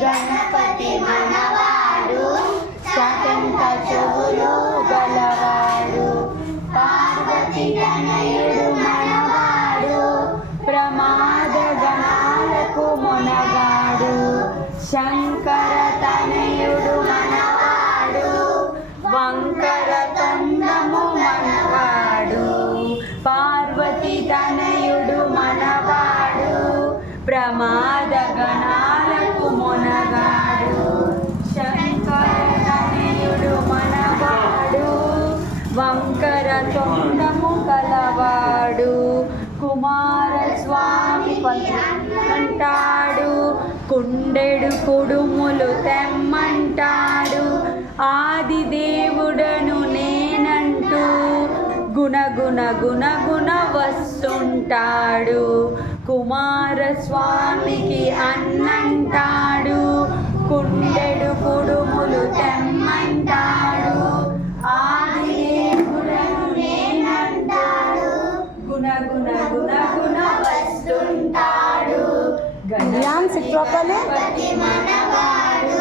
గణపతి మనవాడు సకంత చెవులు గలవాడు పార్వతి తనయుడు మనవాడు ప్రమాద గణాలకు మొనగాడు శంకర తనయుడు మనవాడు వంకర తొండము మనవాడు పార్వతి తనయుడు మనవాడు ప్రమాద గణాలకు మొనగాడు శంకర తనయుడు మనవాడు వంకర తొండము కలవాడు కుమారస్వామి అంటాడు కుండెడు కుడుములు తెమ్మంటాడు ఆదిదేవుడను నేనంటూ గుణగుణ గుణగుణ వస్తుంటాడు కుమారస్వామికి అన్నంటాడు కుండెడు కుడుములు తెమ్మంటాడు ఆదిదేవుడను నేనంటాడు గుణగుణ గుణగుణ వస్తుంటాడు గణపతి మనవాడు